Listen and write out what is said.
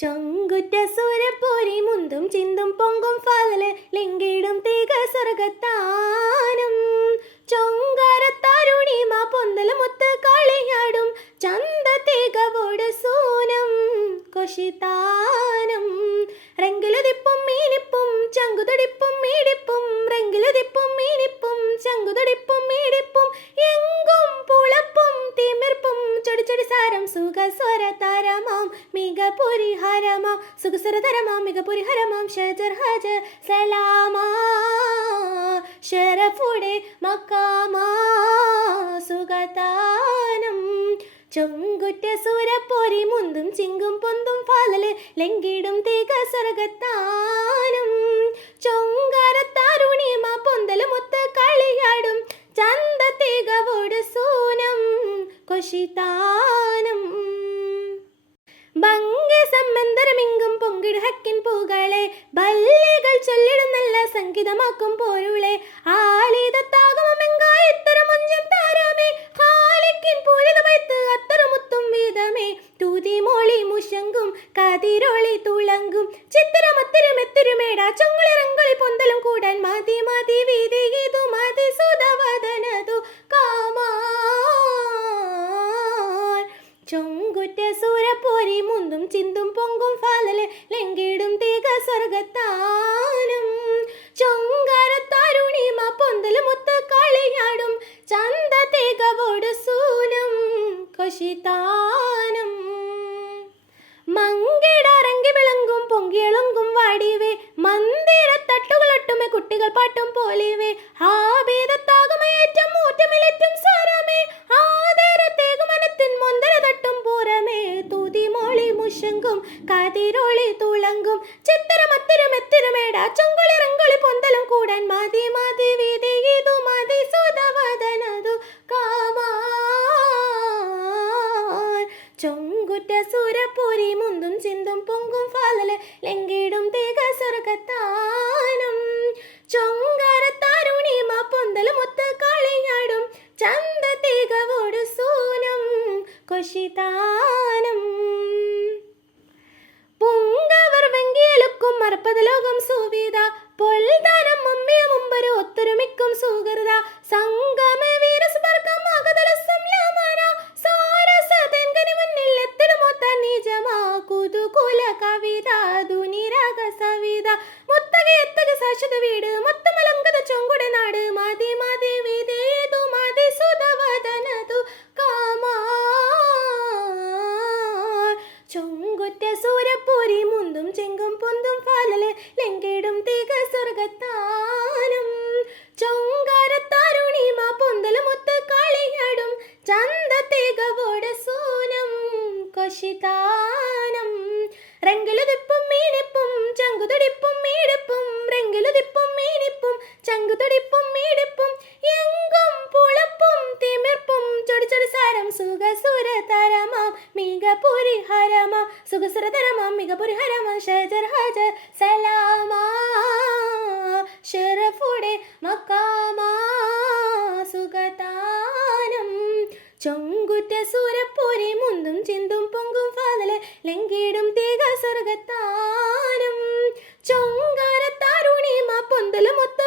ചൊങ്കുറ്റ സൂരപ്പോരി മുന്തും ചിന്തും പൊങ്കും ഫലല് ലിംഗിടും തീക സ്വർഗത്താനം ചൊങ്കാരത്താരുണിമ ചൊടി മികപുരിഹരമാം സുഖസ്വര താരമാം മിക സുഖസ്വരതരമാം മികപുരിഹരമാം ഷജർ ഹജർ സലാമാ ഷറഫുടെ ചൊങ്കുറ്റ സുരപ്പൊരി മുന്തും ചിങ്കും പൊന്തും ഫലല് ലങ്കിടും തീക ചൊങ്കാരത്താരുണിമ പൊന്തല മുത്ത് കളിയാടും ചന്ത തീകവോട് സൂനം കൊഷിതാനം ഭംഗി സംബന്ധരമിങ്കും പൊങ്കിടുഹക്കിൻ പൂകളെ ബല്ലികൾ ചൊല്ലിടും നല്ല സംഗീതമാക്കും പോരുളെ. ആലിതത്താകമെങ്കായ ഇത്തരമൊഞ്ചും താരമേ. പൊന്തലും കൂടാൻ മതി മതി. കൊഷിതാനം മങ്കിടറങ്ങി വിളങ്ങും പൊങ്കിയളങ്കും വാടിവേ മന്ദിര തട്ടുകളൊട്ടുമേ കുട്ടികൾ പാട്ടും പോലിവേ ആഭേദത്താകുമേറ്റം മൂറ്റമിലേറ്റം സാരമേ. ആദരത്തേകുമനത്തിൻ മുന്തര തട്ടും പൂരമേ. തൂതി മോളി മുശങ്കും കതിരൊളി തുളങ്കും. ചിത്തരമത്തിരും എത്തിരുമേട ചൊങ്കുറ്റ സുരപുരി മുന്തും ചിന്തും പൊങ്കും ഫാലല് ലങ്കിടും തേക സ്വർഗത്താനം. തരുണിമ പൊന്തൽ മുത്ത് കളിയാടും ചന്ത തേകവോട് സൂനം കൊഷിതാനം കൊഷിതാനം റെങ്കിലുതിപ്പും മീനിപ്പും ചങ്കുതുടിപ്പും മീടിപ്പും റെങ്കിലുതിപ്പും മീനിപ്പും ചങ്കുതുടിപ്പും മീടിപ്പും എങ്കും പുളപ്പും തിമിർപ്പും ചൊടി ചൊടി സാരം സുഖസുരതരമാം മിക പുരിഹരമാം സുഖസുരതരമാം മിക പുരിഹരമാം ഷജർ ഹജർ സലാമാ. സൂരപ്പൂരി മുന്തും ചിന്തും പൊങ്കും ഫലല് ലങ്കിടും തീക സ്വർഗത്താനം. ചൊങ്കാരത്താരുണിമ പൊന്തൽ മുത്ത്